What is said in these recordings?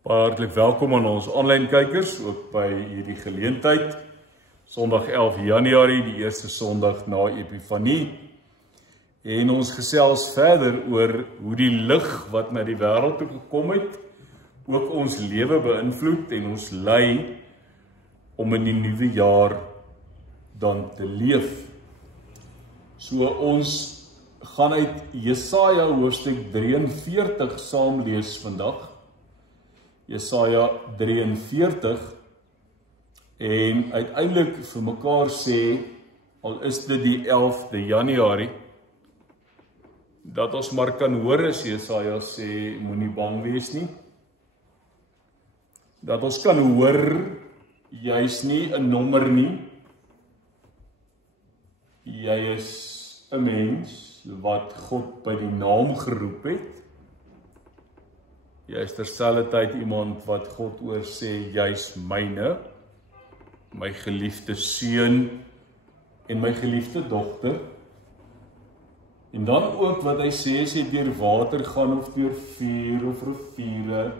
Hartlik welkom aan ons aanlyn kykers, ook by hierdie geleentheid. Sondag 11 Januarie, die eerste Sondag na Epifanie. En ons gesels verder oor hoe die lig wat na die wêreld toe gekom het, ook ons lewe beïnvloed en ons lei om in die nuwe jaar dan te leef. So ons gaan uit Jesaja hoofstuk 43 saam lees vandag. Jesaja 43 en uiteindelik vir mekaar sê, al is dit die 11de Januarie, dat ons maar kan hoor as Jesaja sê, moenie bang wees nie. Dat ons kan hoor, jy is nie 'n nommer nie. Jy is 'n mens wat God by die naam geroep het. Jy is terselfdertyd iemand wat God oor sê, jy's myne, my geliefde seun en my geliefde dogter. En dan ook wat hy sê, as jy deur water gaan of deur vuur of riviere,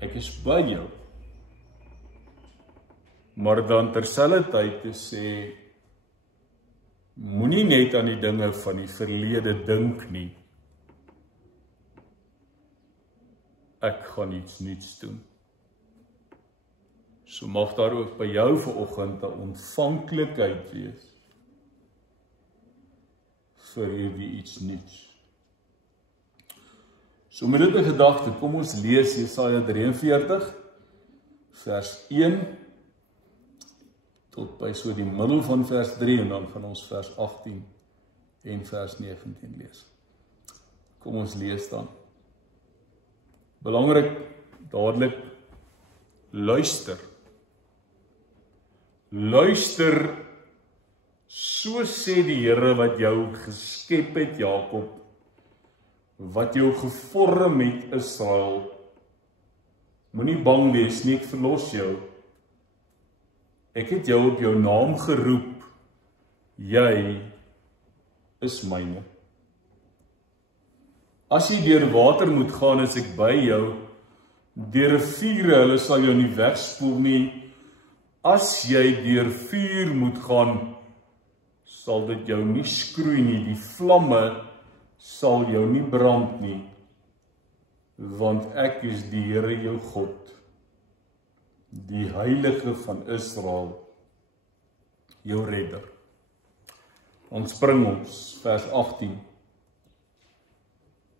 ek is by jou. Maar dan terselfdertyd te sê, moenie net aan die dinge van die verlede dink nie. Ek gaan iets nuuts doen. So mag daar ook by jou vanoggend 'n ontvanklikheid wees vir hierdie iets nuuts. So met dit in gedagte, kom ons lees Jesaja 43 vers 1 tot by so die middel van vers 3 en dan gaan ons vers 18 en vers 19 lees. Kom ons lees dan. Belangrik, dadelik, luister. Luister, so sê die Here wat jou geskep het, Jakob, wat jou gevorm het, Israel. Moenie bang wees nie, ek verlos jou. Ek het jou op jou naam geroep, jy is myne. As jy deur water moet gaan, is ek by jou. Deur riviere, hulle sal jou nie wegspoel nie. As jy deur vuur moet gaan, sal dit jou nie skroei nie. Die vlamme sal jou nie brand nie. Want ek is die Here jou God, die Heilige van Israel, jou redder. Ons spring ons, vers 18.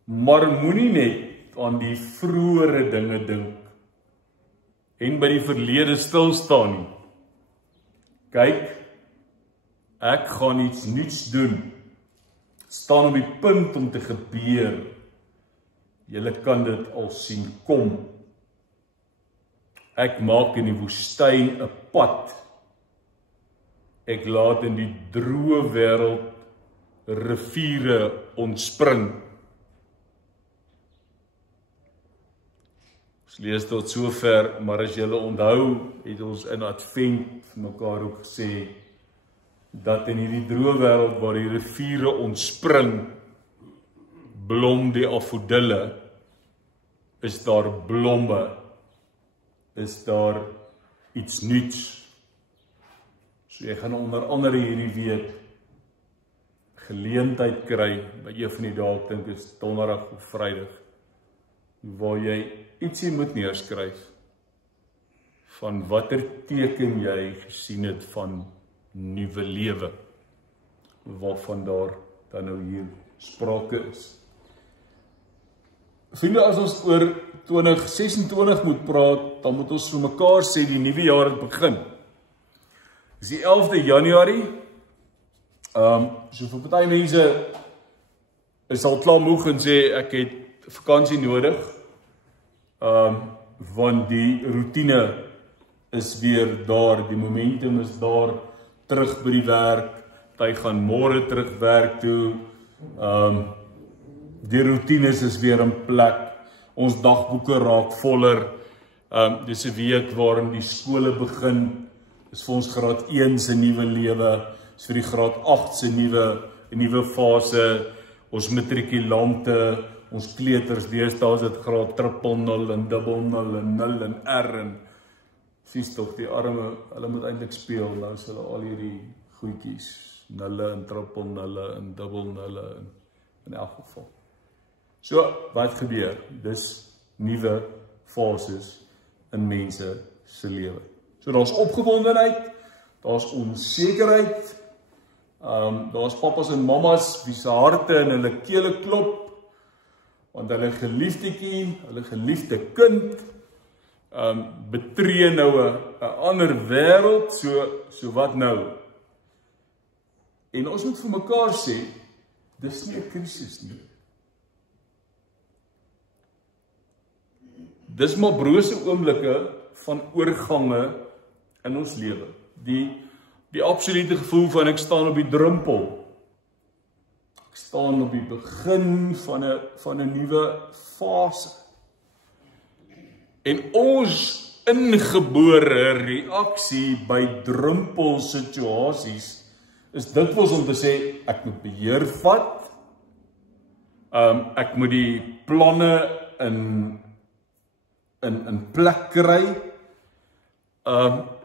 Maar moenie net aan die vroeëre dinge dink en by die verlede stil staan nie. Kyk, ek gaan iets nuuts doen. Staan op die punt om te gebeur. Julle kan dit al sien kom. Ek maak in die woestyn 'n pad. Ek laat in die droë wêreld riviere ontspring. Ons lees tot sover, maar as julle onthou, het ons in Advent mekaar ook gesê, dat in hierdie droë wêreld waar die riviere ontspring, blom die afodille, is daar blomme, is daar iets nuuts. So jy gaan onder andere hierdie week geleentheid kry, by een van die dae, ek dink is donderdag of vrydag, waar jy ietsie moet neerskryf van watter teken jy gesien het van nuwe lewe, waarvan daar dan nou hier sprake is. Vriende, as ons oor 2026 moet praat, dan moet ons vir mekaar sê die nuwe jaar het begin. Dis die 11de Januarie. So vir party mense is al klaar moeg en sê ek het vakansie nodig. Want die routine is weer daar, die momentum is daar, terug by die werk, hy gaan môre terug werk toe, die routines is weer in plek, ons dagboeke raak voller, dis 'n week waarin die skole begin, is vir ons graad 1 se nuwe lewe, is vir die graad 8 se nuwe fase, ons matrikulante, ons kleuters deesdae is dit graad 000 en 000 en 0 en R en sies tog die arme, hulle moet eintlik speel, nou is hulle al hierdie goedjies, 0 en 000 en 00 in elk geval. So, wat gebeur? Dis nuwe fases in mense se lewe. So daar's opgewondenheid, daar's onsekerheid, daar's pappas en mammas wie se harte in hulle kele klop, want hulle geliefdetjie, hulle geliefde kind, betree nou 'n ander wêreld, so wat nou? En ons moet vir mekaar sê, dis nie 'n krisis nie. Dis maar brose oomblikke van oorgange in ons lewe. Die absolute gevoel van ek staan op die drempel. Ek staan op die begin van 'n nuwe fase. En ons ingebore reaksie by drempelsituasies is dikwels om te sê, ek moet beheer vat, ek moet die planne in plek kry,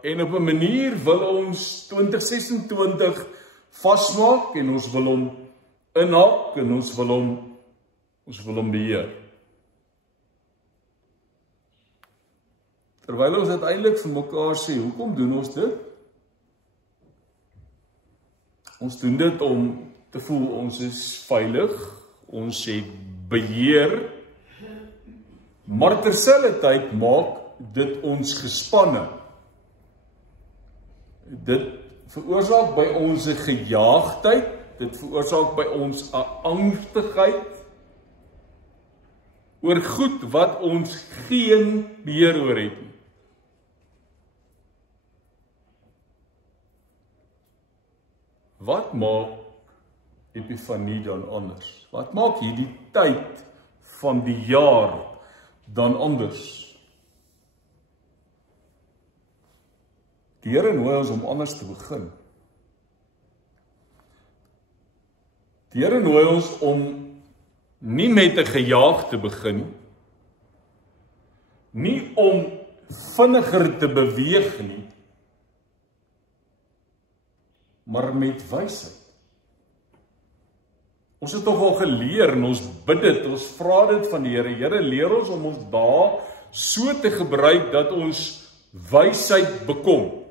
en op 'n manier wil ons 2026 vasmaak en ons wil hom inhaak en ons wil hom beheer. Terwyl ons uiteindelik vir mekaar sê, hoekom doen ons dit? Ons doen dit om te voel ons is veilig, ons het beheer, maar terselfdertyd maak dit ons gespanne. Dit veroorsaak by ons 'n gejaagdheid, dit veroorsaak by ons 'n angstigheid oor goed wat ons geen beheer oor het nie. Wat maak Epifanie dan anders? Wat maak hierdie tyd van die jaar dan anders? Die Here nooi ons om anders te begin. Die Here nooi ons om nie met 'n gejaag te begin, nie om vinniger te beweeg nie, maar met wysheid. Ons het tog al geleer en ons bid dit, ons vra dit van die Here. Here, leer ons om ons dae so te gebruik dat ons wysheid bekom.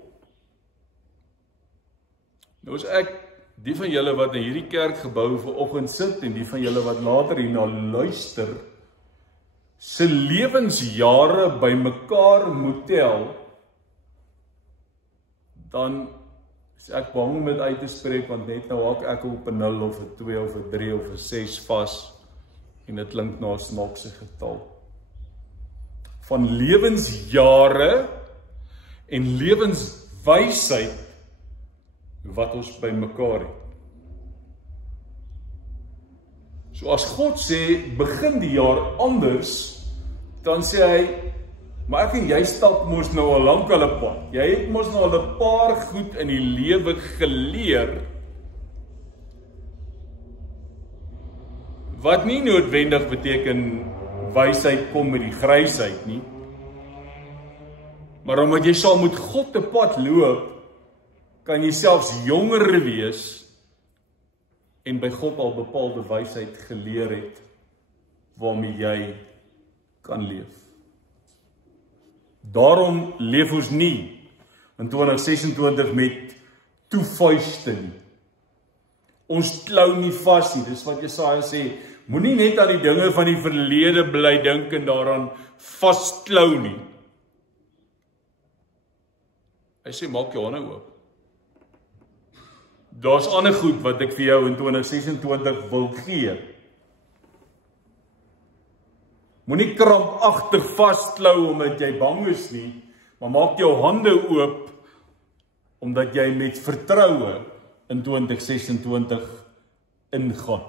Nou is ek, die van julle wat in hierdie kerkgebou vanoggend sit en die van julle wat later hierna luister, se lewensjare bymekaar moet tel, dan is ek bang om dit uit te spreek, want net nou haak ek op 'n 0 of 'n 2 of 'n 3 of 'n 6 vas, en dit klink na 'n snaakse getal. Van lewensjare en lewenswysheid wat ons by mekaar het. So as God sê, begin die jaar anders, dan sê hy, maar ek en jy stap mos nou al lank al 'n pad. Jy het mos nou al 'n paar goed in die lewe geleer, wat nie noodwendig beteken, wysheid kom met die grysheid nie, maar omdat jy saam met God 'n pad loop, kan jy selfs jonger wees en by God al bepaalde wysheid geleer het waarmee jy kan leef. Daarom leef ons nie in 2026 met toevuiste nie. Ons klou nie vas nie, dis wat Jesaja sê, moenie net aan die dinge van die verlede bly dink en daaraan vasklou nie. Hy sê, maak jou hande oop. Daar's ander goed wat ek vir jou in 2026 wil gee. Moenie krampagtig vasklou omdat jy bang is nie, maar maak jou hande oop omdat jy met vertroue in 2026 ingaan.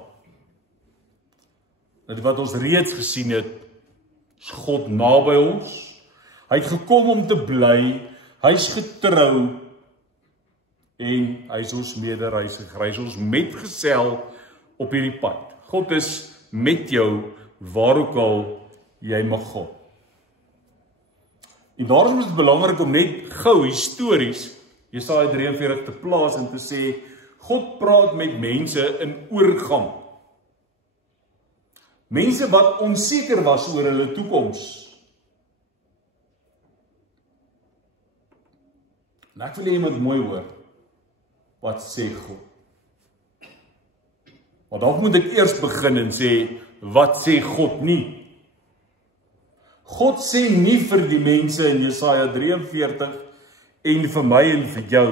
Dit wat ons reeds gesien het, is God naby ons. Hy het gekom om te bly, hy's getrou en hy's ons medereisiger, hy's ons metgesel op hierdie pad. God is met jou waar ook al jy mag gaan. En daarom is dit belangrik om net gou histories Jesaja 43 te plaas en te sê, God praat met mense in oorgang. Mense wat onseker was oor hulle toekoms. En ek wil hê jy moet mooi hoor, wat sê God? Want dan moet ek eers begin en sê, wat sê God nie? God sê nie vir die mense in Jesaja 43 en vir my en vir jou,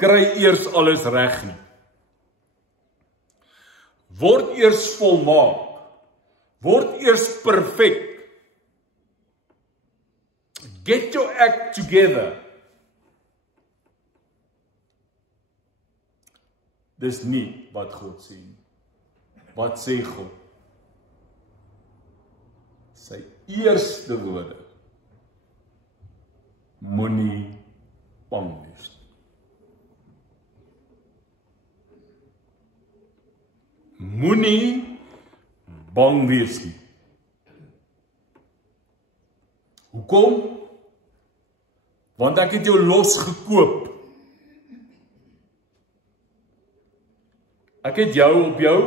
kry eers alles reg nie. Word eers volmaak. Word eers perfek. Get your act together. Dis nie wat God sê nie. Wat sê God? Sy eerste woorde. Moenie bang wees. Moenie bang wees nie. Hoekom? Want ek het jou losgekoop. Ek het jou op jou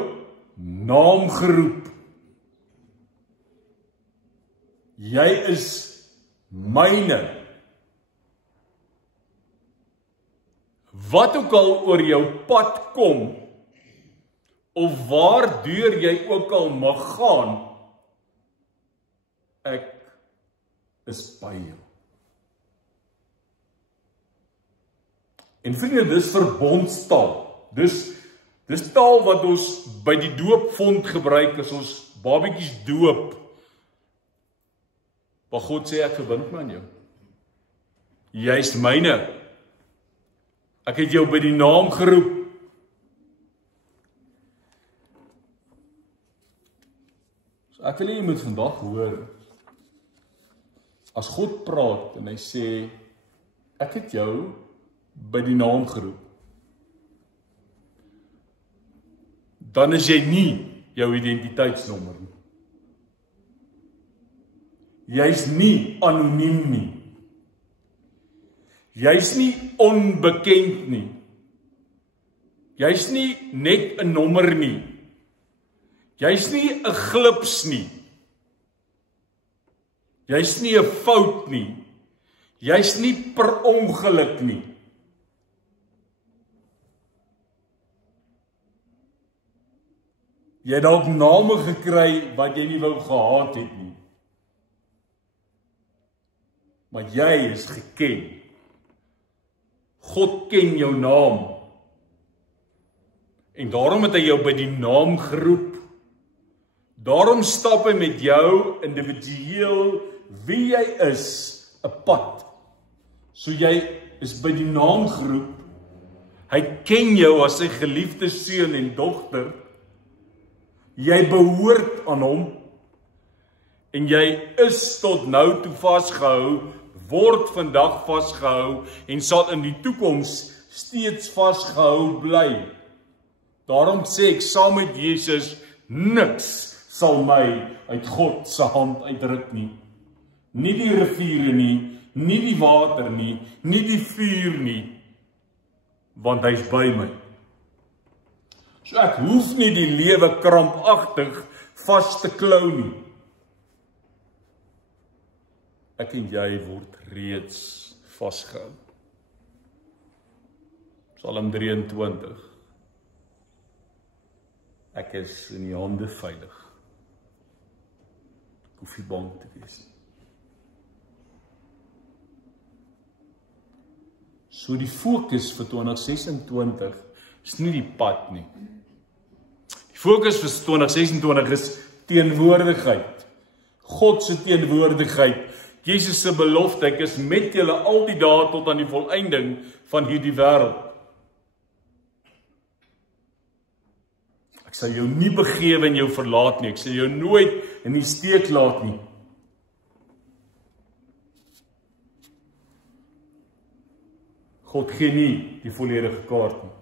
naam geroep. Jy is myne. Wat ook al oor jou pad kom, of waardeur jy ook al mag gaan, ek is by jou. En vriende, dis verbondstaal. Dis taal wat ons by die doopvond gebruik as ons babetjies doop. Maar God sê, ek verbind my aan jou. Jy is myne. Ek het jou by die naam geroep. So ek wil hê jy moet vandag hoor, as God praat en hy sê, ek het jou by die naam geroep, dan is jy nie jou identiteitsnommer nie. Jy's nie anoniem nie. Jy's nie onbekend nie. Jy's nie net 'n nommer nie. Jy's nie 'n glips nie. Jy's nie 'n fout nie. Jy's nie per ongeluk nie. Jy het dalk name gekry wat jy nie wou gehad het nie. Maar jy is geken. God ken jou naam. En daarom het hy jou by die naam geroep. Daarom stap hy met jou individueel wie jy is, 'n pad. So jy is by die naam geroep. Hy ken jou as sy geliefde seun en dogter. Jy behoort aan hom. En jy is tot nou toe vasgehou, word vandag vasgehou en sal in die toekoms steeds vasgehou bly. Daarom sê ek saam met Jesus, niks sal my uit God se hand uitruk nie. Nie die riviere nie, nie die water nie, nie die vuur nie, want hy's by my. So ek hoef nie die lewe krampagtig vas te klou nie. Ek en jy word reeds vasgehou. Psalm 23. Ek is in die hande veilig. Ek hoef nie bang te wees nie. So die fokus vir 2026 is nie die pad nie. Die fokus vir 2026 is teenwoordigheid. God se teenwoordigheid. Jesus se belofte, ek is met julle al die dae tot aan die volëinding van hierdie wêreld. Ek sal jou nie begewe en jou verlaat nie. Ek sal jou nooit in die steek laat nie. God gee nie die volledige kaart nie.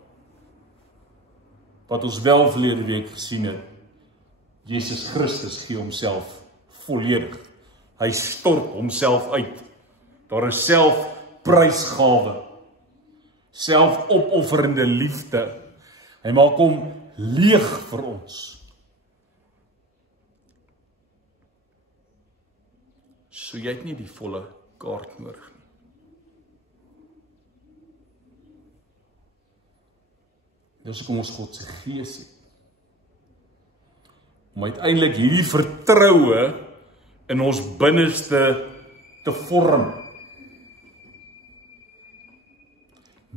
wat ons wel verlede week gesien het, Jesus Christus gee homself volledig. Hy stort homself uit. Daar is selfprysgawe, selfopofferende liefde. Hy maak hom leeg vir ons. So jy het nie die volle kaart nodig nie. Dis hoekom ons God se Gees het. Om uiteindelik hierdie vertroue in ons binneste te vorm.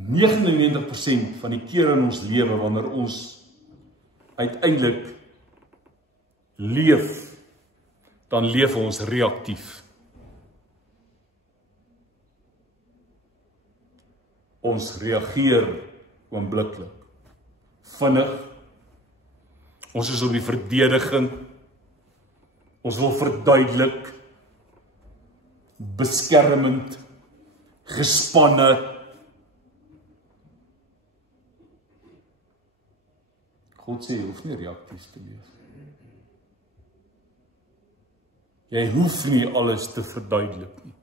99% van die keer in ons lewe, wanneer ons uiteindelik leef, dan leef ons reaktief. Ons reageer oombliklik. Vinnig. Ons is op die verdediging. Ons wil verduidelik. Beskermend. Gespanne. God sê, jy hoef nie reaktief te leef. Jy hoef nie alles te verduidelik nie.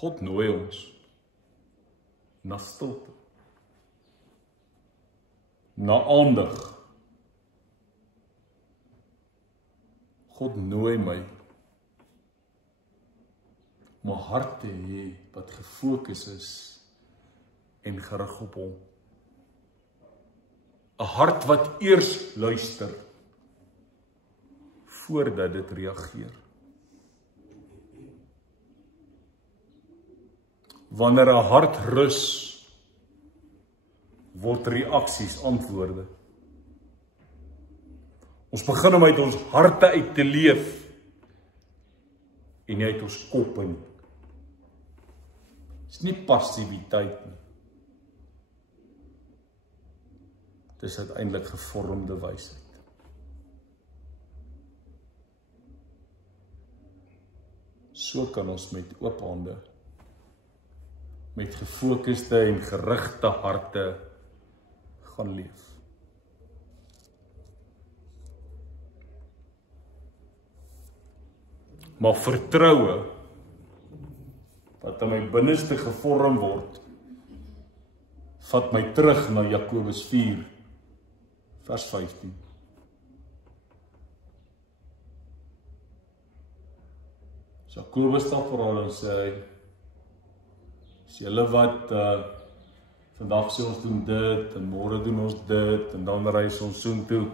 God nooi ons na stilte, na aandag. God nooi my om 'n hart te hê wat gefokus is en gerig op hom. 'n Hart wat eers luister voordat dit reageer. Wanneer 'n hart rus, word reaksies antwoorde. Ons begin om uit ons harte uit te leef en nie uit ons kop in. Dit is nie passiwiteit nie. Dit is uiteindelik gevormde wysheid. So kan ons met oop hande, met gefokusde en gerigte harte gaan leef. Maar vertroue, wat in my binneste gevorm word, vat my terug na Jakobus 4, vers 15. Jakobus staan vir hulle en sê, as julle wat vandag sê ons doen dit, en môre doen ons dit, en dan reis ons soontoe,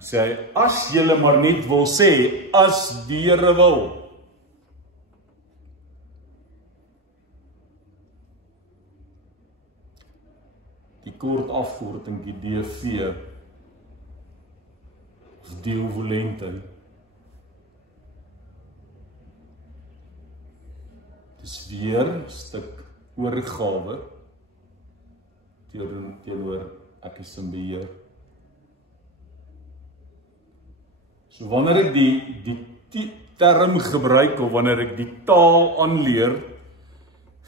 sê hy, as julle maar net wil sê, as die Here wil. Die kort afkorting, die DV, of Deo Volente, is weer 'n stuk oorgawe teenoor ek is in beheer. So wanneer ek die term gebruik, of wanneer ek die taal aanleer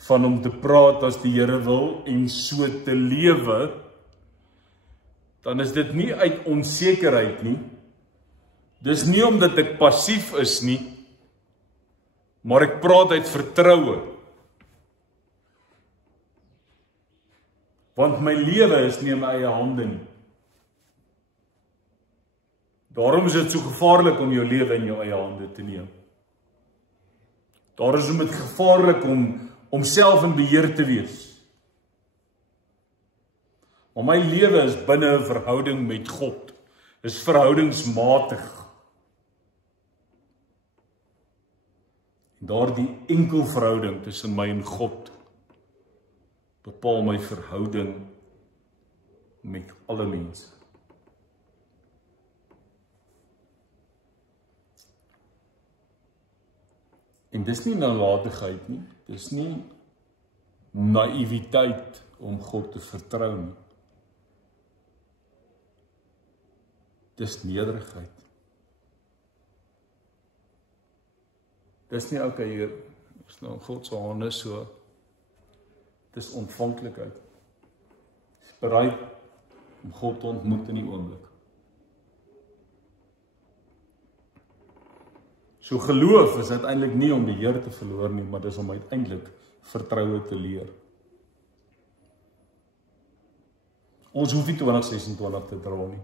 van om te praat as die Here wil en so te lewe, dan is dit nie uit onsekerheid nie. Dis nie omdat ek passief is nie, maar ek praat uit vertroue. Want my lewe is nie in my eie hande nie. Daarom is dit so gevaarlik om jou lewe in jou eie hande te neem. Daarom is dit gevaarlik om self in beheer te wees. Maar my lewe is binne 'n verhouding met God. Is verhoudingsmatig. Daardie enkel verhouding tussen my en God bepaal my verhouding met alle mense. En dis nie nalatigheid nie, dis nie naïwiteit om God te vertrou nie. Dis nederigheid. Dis nie okay hier, is nou God se hande so, dis ontvanklikheid. bereid om God te ontmoet in die oomblik. So geloof is uiteindelik nie om die Here te verloor nie, maar dis om uiteindelik vertroue te leer. Ons hoef nie 2026 te dra nie.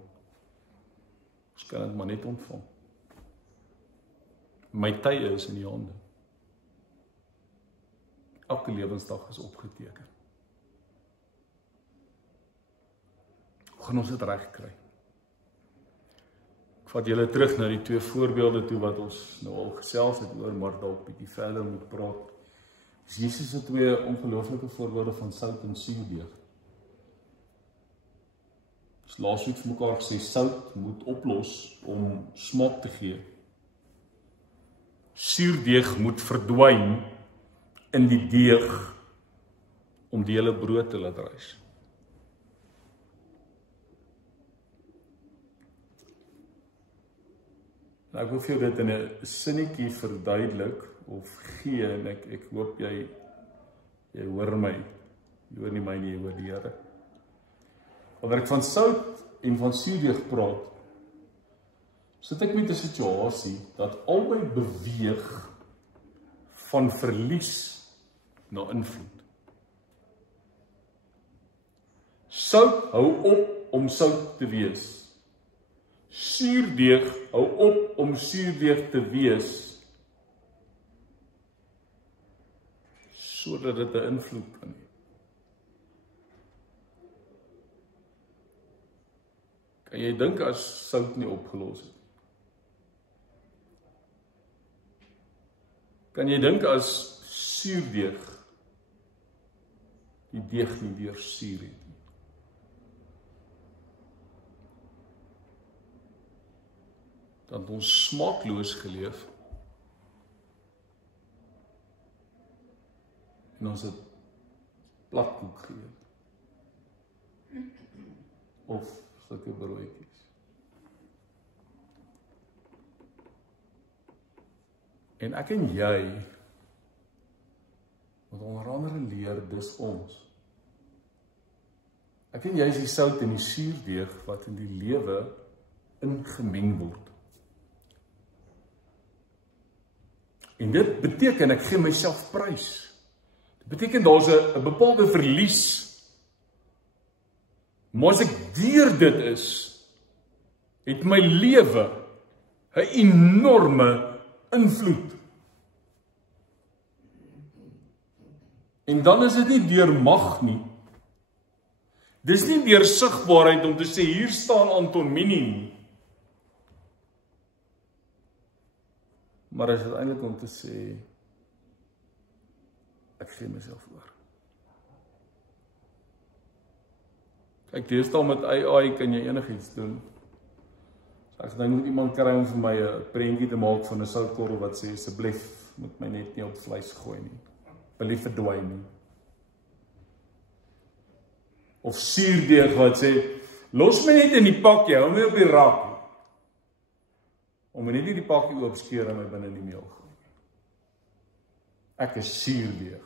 Ons kan dit maar net ontvang. My tye is in die hande. Elke lewensdag is opgeteken. Hoe gaan ons dit reg kry? Ek vat julle terug na die 2 voorbeelde toe wat ons nou al gesels het oor, maar dalk bietjie verder moet praat. Jesus se 2 ongelooflike voorbeelde van sout en suurdeeg. Ons laasweek vir mekaar gesê, sout moet oplos om smaak te gee. Suurdeeg moet verdwyn in die deeg om die hele brood te laat rys. Nou, ek wil vir jou dit in 'n sinnetjie verduidelik of gee, en ek hoop jy hoor my. Jy hoor nie my nie, jy hoor die Here. Wanneer ek van sout en van suurdeeg praat, sit ek met 'n situasie dat albei beweeg van verlies na invloed. Sout hou op om sout te wees. Suurdeeg hou op om suurdeeg te wees, sodat dit 'n invloed kan hê. Kan jy dink as sout nie opgelos het? Kan jy dink as suurdeeg die deeg nie deursuur het? Dat ons smaakloos geleef en ons het platkoek geëet of sulke broodjies. En ek en jy moet onder andere leer, dis ons. Ek en jy is die sout en die suurdeeg wat in die lewe ingemeng word. En dit beteken ek gee myself prys. Dit beteken daar's 'n bepaalde verlies. Maar as ek deur dit is, het my lewe 'n enorme invloed. En dan is dit nie deur mag nie. Dis nie deur sigbaarheid om te sê hier staan Anton Minnie nie. Maar is uiteindelik om te sê, ek gee myself oor. Kyk, deesdae met AI kan jy enigiets doen. So ek dink moet iemand kry om vir my 'n prentjie te maak van 'n soutkorrel wat sê, asseblief, moet my net nie op vleis gooi nie. Wil verdwyn nie. Of suurdeeg wat sê, los my net in die pakkie, hou my op die rak. Om my net nie die pakkie oopskeer en my binne in die meel gooi. Ek is suurdeeg.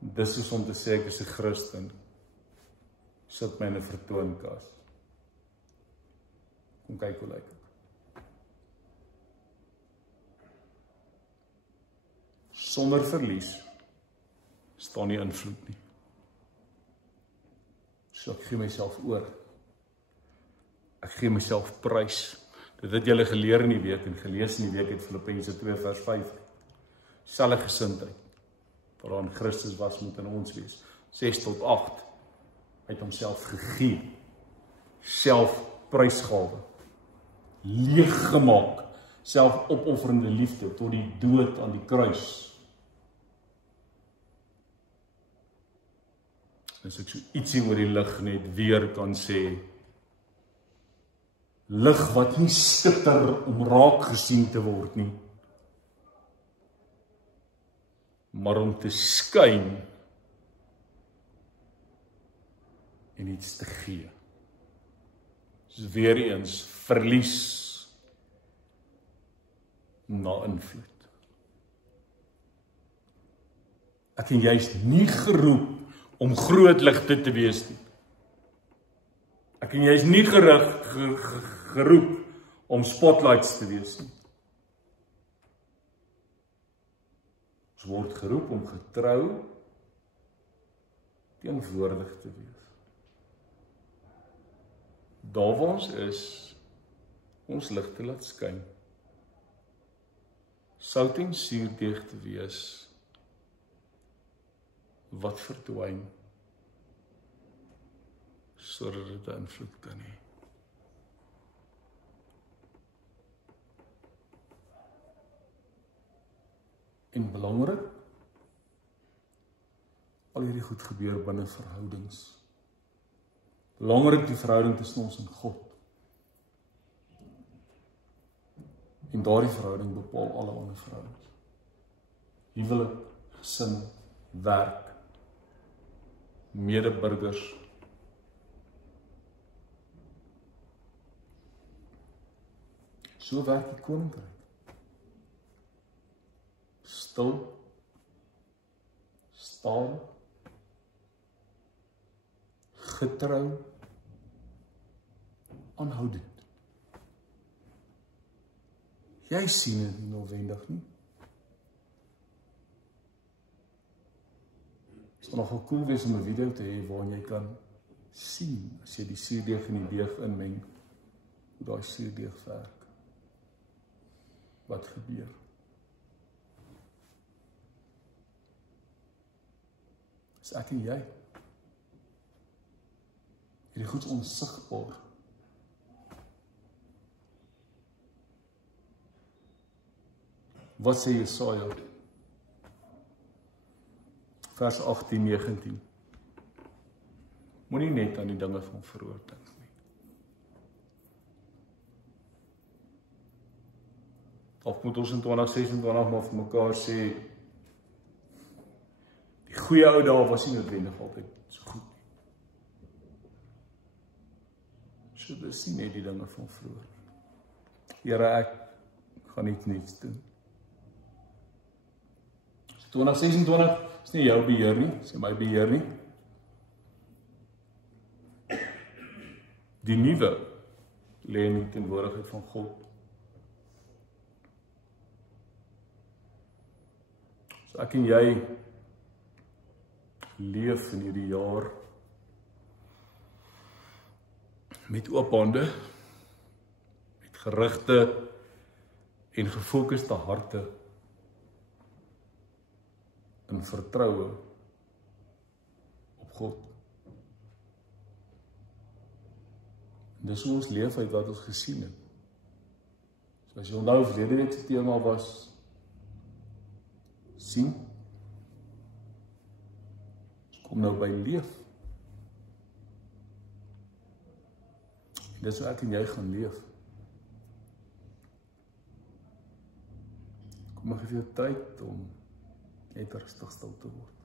Dis is om te sê ek is 'n Christen. Sit my in 'n vertoonkas. Kom kyk hoe lyk dit. Sonder verlies staan nie invloed nie. So ek gee myself oor. Ek gee myself prys. Dit het julle geleer in die week en gelees in die week uit Filippense 2 vers 5. Selfe gesindheid. Waaraan Christus was moet in ons wees. 6 tot 8. Hy het homself gegee. Self prysgawe. Leeg gemaak. Selfopofferende liefde tot die dood aan die kruis. As ek so ietsie oor die lig net weer kan sê, lig wat nie skitter om raak gesien te word nie, maar om te skyn en iets te gee. Dus weer eens verlies na invloed. Ek en jy is nie geroep om groot ligte te wees nie. Ek en jy is nie geroep om spotlights te wees nie. Ons word geroep om getrou teenwoordig te wees. Daar waar ons is, ons lig te laat skyn. Sout en suurdeeg te wees, wat verdwyn, sodat dit 'n invloed kan hê. En belangrik, al hierdie goed gebeur binne verhoudings. Belangrik die verhouding tussen ons en God. En daardie verhouding bepaal alle ander verhoudings. Huwelik, gesin, werk, medeburgers. So werk die koninkryk. Stil, stadig, getrou, aanhoudend. Jy sien dit nie noodwendig nie. Het sal nogal cool wees om 'n video te hê waarin jy kan sien, as jy die suurdeeg en die deeg inmeng, hoe daai suurdeeg werk. Wat gebeur? Dis ek en jy. Hierdie goed is onsigbaar. Wat sê Jesaja? Vers 18-19. Moenie net aan die dinge van vroeër dink nie. Of moet ons in 2026 maar vir mekaar sê, die goeie ou dae was nie noodwendig altyd so goed nie. So dis nie net die dinge van vroeër. Here, ek gaan niets doen. 2026 is nie jou beheer nie, is nie my beheer nie. Die nuwe lê in die teenwoordigheid van God. So ek en jy leef in hierdie jaar met oop hande, met gerigte en gefokuste harte, in vertroue op God. En dis hoe ons leef uit wat ons gesien het. So as jy onthou, verlede week se tema was sien. Ons kom nou by leef. En dis hoe ek en jy gaan leef. Kom maar, gee jou tyd om net rustig stil te word.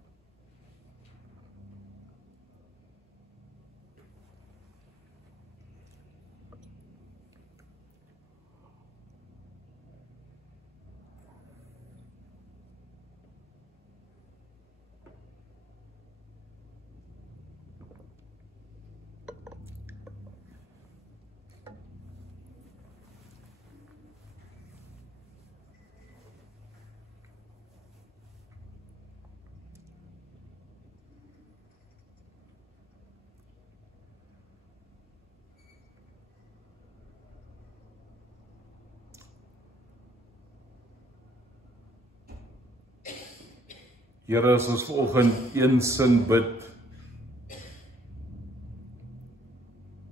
Here, as ons vanoggend een sin bid,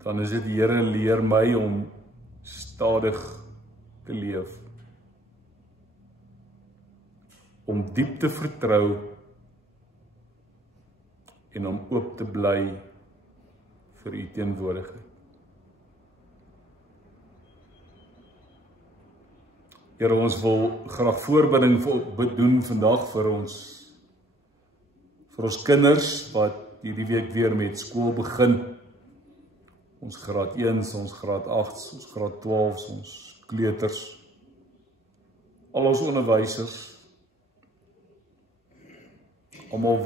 dan is dit, Here, leer my om stadig te leef, om diep te vertrou en om oop te bly vir u teenwoordigheid. Here, ons wil graag voorbidding doen vandag vir ons kinders wat hierdie week weer met skool begin. Ons graad 1, ons graad 8, ons graad 12, ons kleuters, al ons onderwysers. almal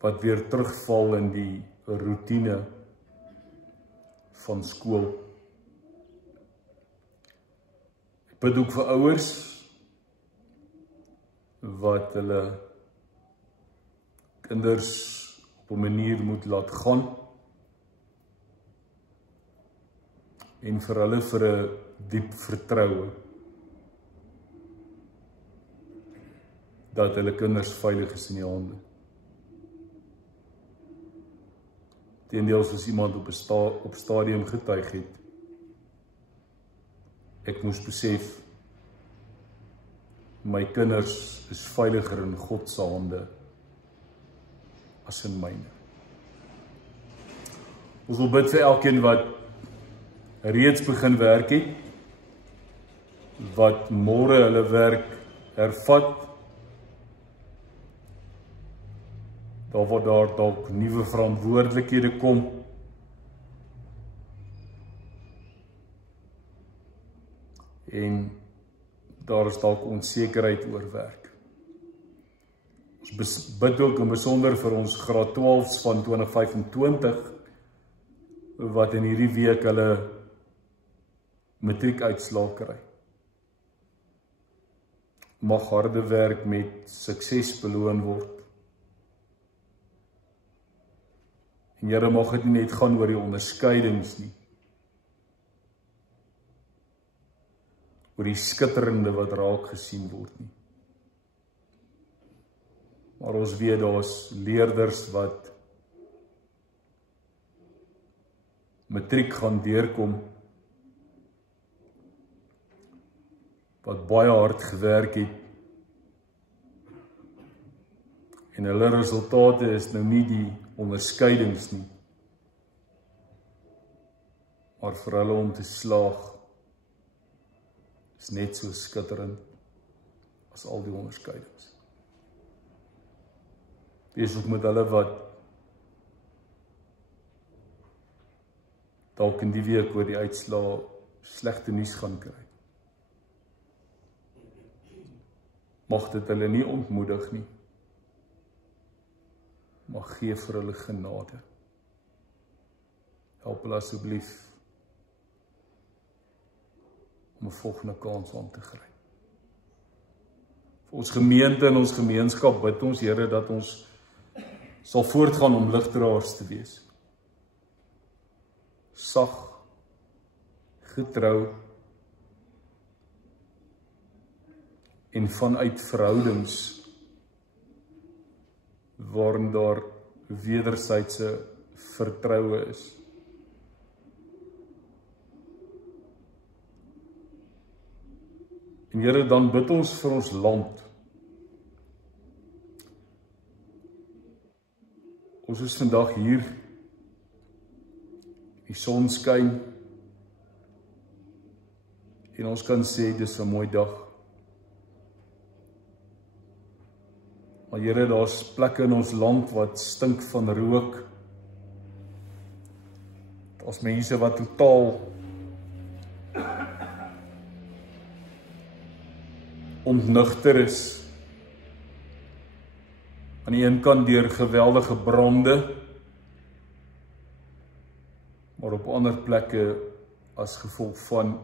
wat weer terugval in die routine van skool. Ek bid ook vir ouers wat hulle kinders op 'n manier moet laat gaan en vir hulle vir 'n diep vertroue dat hulle kinders veilig is in die hande. Teendeel soos iemand op stadium getuig het, ek moes besef, my kinders is veiliger in God se hande as in myne. Ons wil bid vir elkeen wat reeds begin werk het, wat môre hulle werk hervat, daar waar daar dalk nuwe verantwoordelikhede kom, en daar is dalk onsekerheid oor werk. Ons bid ook in besonder vir ons graad 12's van 2025, wat in hierdie week hulle matriekuitslae kry. Mag harde werk met sukses beloon word. En Here, mag dit nie net gaan oor die onderskeidings nie, oor die skitterende wat raak gesien word nie. Maar ons weet daar's leerders wat matriek gaan deurkom, wat baie hard gewerk het, en hulle resultate is nou nie die onderskeidings nie, maar vir hulle om te slaag is net so skitterend as al die onderskeidings. Wees ook met hulle wat dalk in die week oor die uitslae slegte nuus gaan kry. Mag dit hulle nie ontmoedig nie, maar gee vir hulle genade. Help hulle asseblief om 'n volgende kans aan te gryp. Vir ons gemeente en ons gemeenskap bid ons, Here, dat ons sal voortgaan om ligdraers te wees. Sag, getrou en vanuit verhoudings waarin daar wederwysige vertroue is. En Here, dan bid ons vir ons land. Ons is vandag hier, die son skyn, en ons kan sê, dis 'n mooi dag. Maar Here, daar's plekke in ons land wat stink van rook. Daar's mense wat totaal ontnugter is. Aan die een kant deur geweldige brande, maar op ander plekke as gevolg van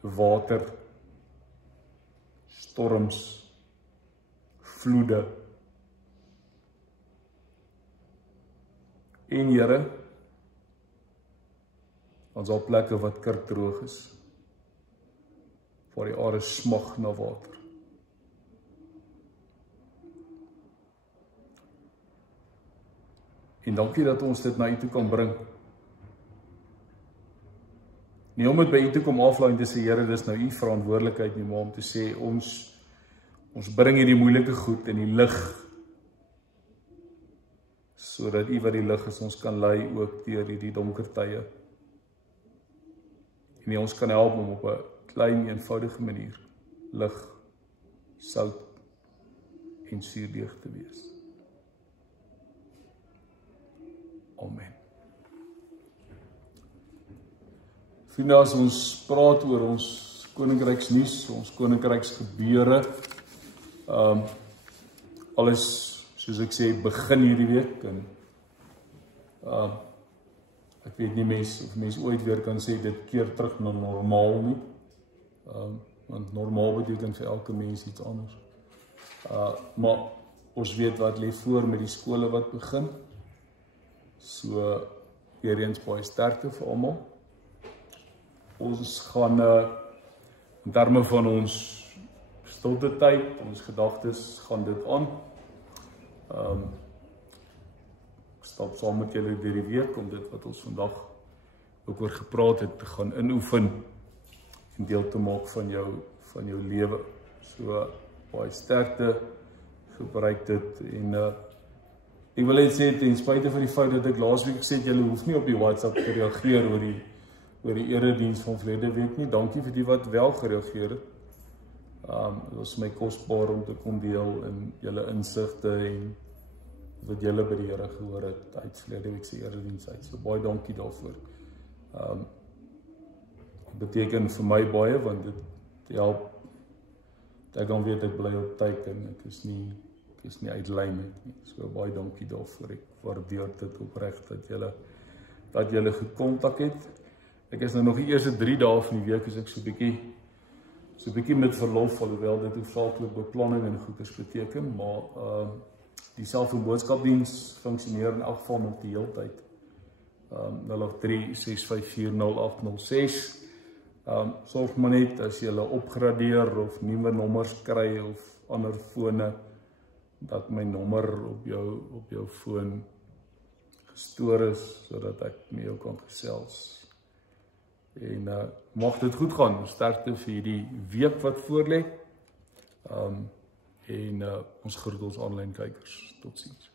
water, storms, vloede. En Here, ons al plekke wat kurkdroog is, waar die aarde smag na water. En dankie dat ons dit na U toe kan bring. Nie om dit by U toe kom aflaai en te sê, Here, dis nou U verantwoordelikheid nie, maar om te sê, ons bring hierdie moeilike goed in die lig, sodat U wat die lig is, ons kan lei ook deur hierdie donker tye. En ons kan help om op 'n klein, eenvoudige manier lig, sout en suurdeeg te wees. Amen. Vriende, as ons praat oor ons koninkryksnuus, ons koninkryksgebeure, alles, soos ek sê, begin hierdie week en ek weet nie of mens ooit weer kan sê dit keer terug na normaal nie. Want normaal beteken vir elke mens iets anders. Maar ons weet wat lê voor met die skole wat begin. So weer eens baie sterkte vir almal. Ons gaan in terme van ons stilte tyd, ons gedagtes gaan dit aan. Ek stap saam met julle deur die week om dit wat ons vandag ook oor gepraat het te gaan inoefen en deel te maak van jou lewe. So baie sterkte, gebruik dit en ek wil net sê ten spyte van die feit dat ek laasweek gesê het julle hoef nie op die WhatsApp te reageer oor die erediens van verlede week nie. Dankie vir die wat wel gereageer het. Dit was my kosbaar om te kon deel in julle insigte en wat julle by die Here gehoor het uit verlede week se erediens uit. So baie dankie daarvoor. Beteken vir my baie want dit help dat ek dan weet ek bly op tyd en ek is nie uit lyn nie. So baie dankie daarvoor. Ek waardeer dit opreg dat julle gekontak het. Ek is nou nog die eerste 3 dae van die week as ek so bietjie met verlof, alhoewel dit hoofsaaklik beplanning en goeders beteken, maar die selfoonboodskapdiens funksioneer in elk geval nog die hele tyd. 083-654-0806. Sorg maar net as jy hulle opgradeer of nuwe nommers kry of ander fone, dat my nommer op jou foon gestoor is, sodat ek met jou kan gesels. En mag dit goed gaan, sterkte vir die week wat voorlê. En ons groet ons aanlyn kykers. Totsiens.